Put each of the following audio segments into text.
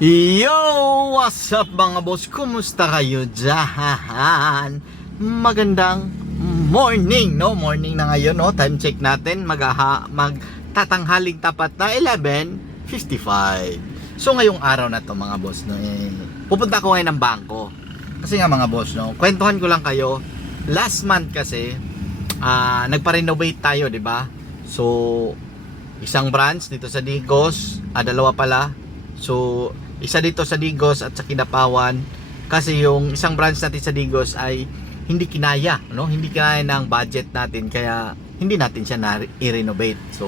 Yo! What's up mga boss? Kumusta kayo dyan? Magandang morning, no? Morning na ngayon, no? Time check natin. Magtatanghaling tapat na 11:55. So ngayong araw na to mga boss, no? Pupunta ko ngayon ng bangko. Kasi nga mga boss, no? Kwentuhan ko lang kayo. Last month kasi, nagpa-renovate tayo, di ba? So, isang branch dito sa Digos, dalawa pala. So, isa dito sa Digos at sa Kidapawan, kasi yung isang branch natin sa Digos ay hindi kinaya, no? Hindi kinaya ng budget natin, kaya hindi natin siya na-renovate. So,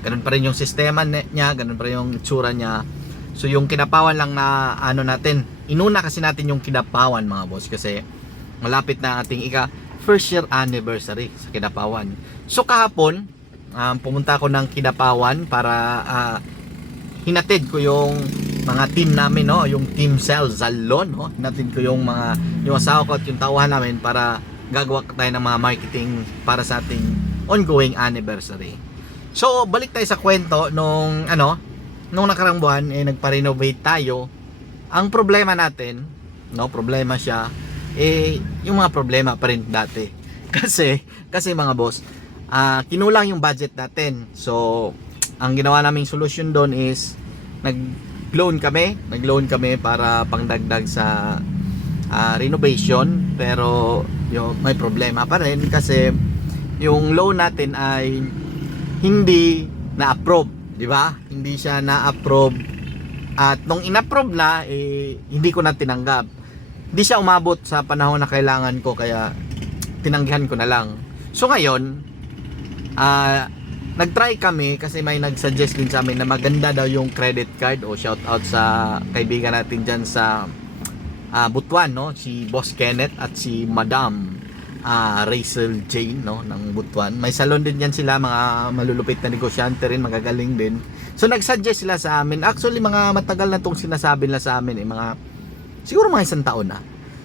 ganun pa rin yung sistema niya, ganun pa rin yung itsura niya. So, yung Kidapawan lang na natin, inuna kasi natin yung Kidapawan mga boss, kasi malapit na ating first year anniversary sa Kidapawan. So, kahapon, pumunta ako ng Kidapawan para hinatid ko yung mga team namin, no, yung team sales salon, no. Hinatid ko yung asawa ko at yung tauhan namin para gagawa tayo ng mga marketing para sa ating ongoing anniversary. So balik tayo sa kwento nung nakarang buwan nagpa-renovate tayo. Ang problema natin, no, problema siya yung mga problema pa rin dati. Kasi mga boss, kinulang yung budget natin. So ang ginawa naming solusyon doon is nag-loan kami para pangdagdag sa renovation, pero may problema pa rin kasi yung loan natin ay hindi na-approve, di ba? Hindi siya na-approve, at nung in-approve na hindi ko na tinanggap. Hindi siya umabot sa panahon na kailangan ko, kaya tinanggihan ko na lang. So ngayon, nag-try kami kasi may nag-suggest din sa amin na maganda daw yung credit card. O shout out sa kaibigan natin dyan sa Butuan, no? Si Boss Kenneth at si Madam Rachel Jane, no? Ng Butuan. May salon din yan sila, mga malulupit na negosyante rin, magagaling din. So nag-suggest sila sa amin. Actually mga matagal na itong sinasabi nila sa amin, siguro mga 1 taon na.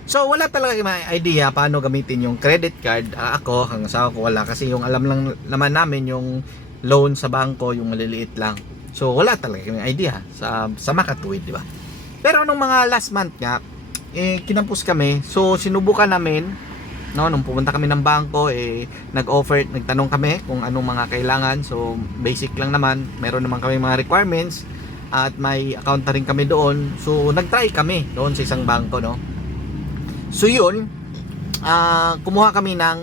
So wala talaga may idea paano gamitin yung credit card. Ako, ang asawa ko wala, kasi yung alam lang naman namin yung loan sa bangko, yung maliliit lang. So wala talaga may idea sa makatuwid, di ba? Pero nung mga last month nga, kinampus kami. So sinubukan namin, no, nung pumunta kami ng bangko, nag-tanong kami kung anong mga kailangan. So basic lang naman, meron naman kami mga requirements at may account na rin kami doon. So nag-try kami doon sa isang bangko, no. So yun, kumuha kami ng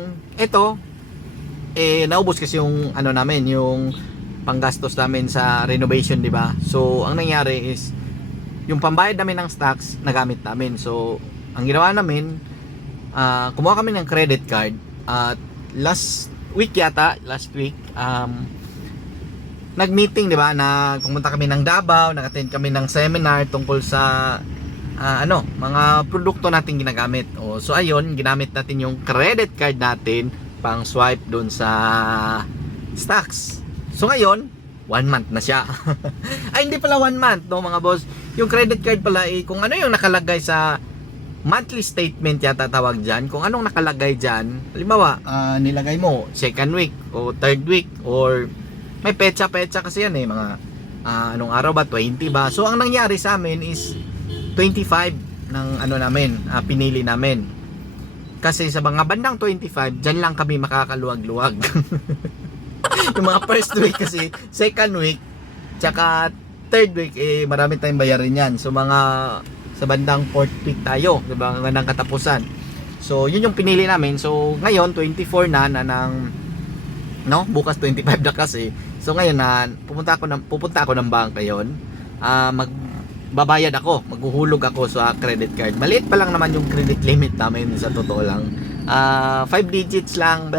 naubos kasi yung namin, yung panggastos namin sa renovation, di ba? So ang nangyari is yung pambayad namin ng stocks nagamit namin. So ang ginawa namin, kumuha kami ng credit card at last week, nag-meeting, di ba? Pumunta kami ng Davao, nag-attend kami ng seminar tungkol sa mga produkto natin ginagamit. So ayun, ginamit natin yung credit card natin pang swipe doon sa stocks. So ngayon, 1 month na siya. Ay, hindi pala 1 month, no mga boss. Yung credit card pala kung ano yung nakalagay sa monthly statement yata tawag dyan. Kung anong nakalagay dyan, halimbawa, nilagay mo second week o third week, or may petsa kasi yan mga anong araw ba, 20 ba. So ang nangyari sa amin is 25 ng namin, pinili namin. Kasi sa mga bandang 25, dyan lang kami makakaluwag-luwag. Yung mga first week kasi, second week, tsaka third week, marami tayong bayarin yan. So sa bandang fourth week tayo, sa bandang katapusan. So yun yung pinili namin. So ngayon, 24 na bukas 25 na kasi. So ngayon pupunta ako ng bangka yon. Babayad ako, maghuhulog ako sa credit card. Maliit pa lang naman yung credit limit namin, sa totoo lang. 5 digits lang,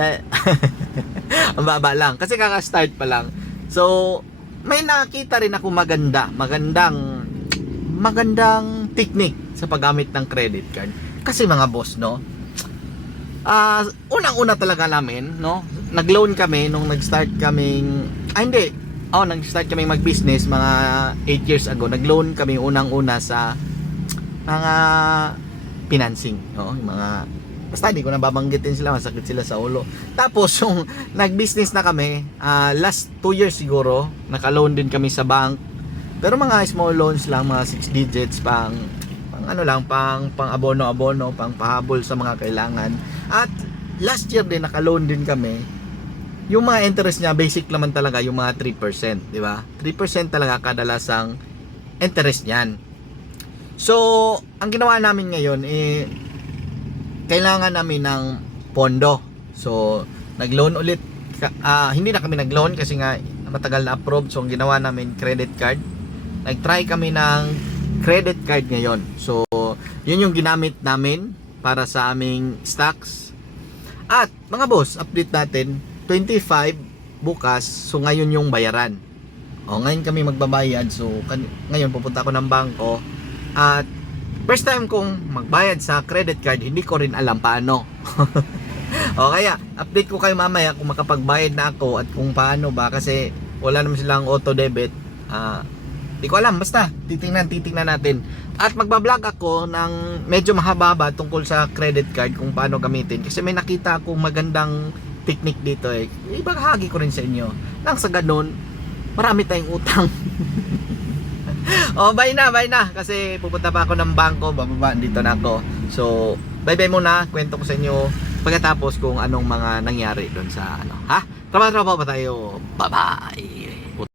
ang baba lang kasi kaka-start pa lang. So may nakita rin ako magandang technique sa paggamit ng credit card. Kasi mga boss, no, unang-una talaga namin, no, nag-loan kami nung nag-start kaming nag-start kami mag-business mga 8 years ago. Nag-loan kami unang-una sa mga financing, no? Yung mga, basta hindi ko na babanggitin sila, masakit sila sa ulo. Tapos yung nag-business na kami, last 2 years siguro, naka-loan din kami sa bank Pero mga small loans lang, mga 6 digits, pang ano lang, pang abono-abono, pang pahabol sa mga kailangan. At last year din, naka-loan din kami. Yung mga interest niya, basic naman talaga, yung mga 3%, di ba? 3% talaga kadalasang interest niyan. So, ang ginawa namin ngayon, kailangan namin ng pondo. So, nag-loan ulit. Hindi na kami nag-loan kasi nga matagal na approved. So, ang ginawa namin, credit card. Nag-try kami ng credit card ngayon. So, yun yung ginamit namin para sa aming stocks. At, mga boss, update natin, 25 bukas, so ngayon yung bayaran. Ngayon kami magbabayad. So, ngayon pupunta ako ng bangko. At, first time kong magbayad sa credit card, hindi ko rin alam paano. Kaya, update ko kayo mamaya kung makapagbayad na ako at kung paano ba, kasi wala naman silang auto debit. Di ko alam, basta titingnan natin. At magbablog ako ng medyo mahaba tungkol sa credit card, kung paano gamitin, kasi may nakita akong magandang technique dito ibahagi ko rin sa inyo. Nang sa ganun, marami tayong utang. Bye na kasi pupunta pa ako ng bangko, bababa dito na ako. So, bye muna, kwento ko sa inyo pagkatapos kung anong mga nangyari doon sa Trabaho pa tayo. Bye.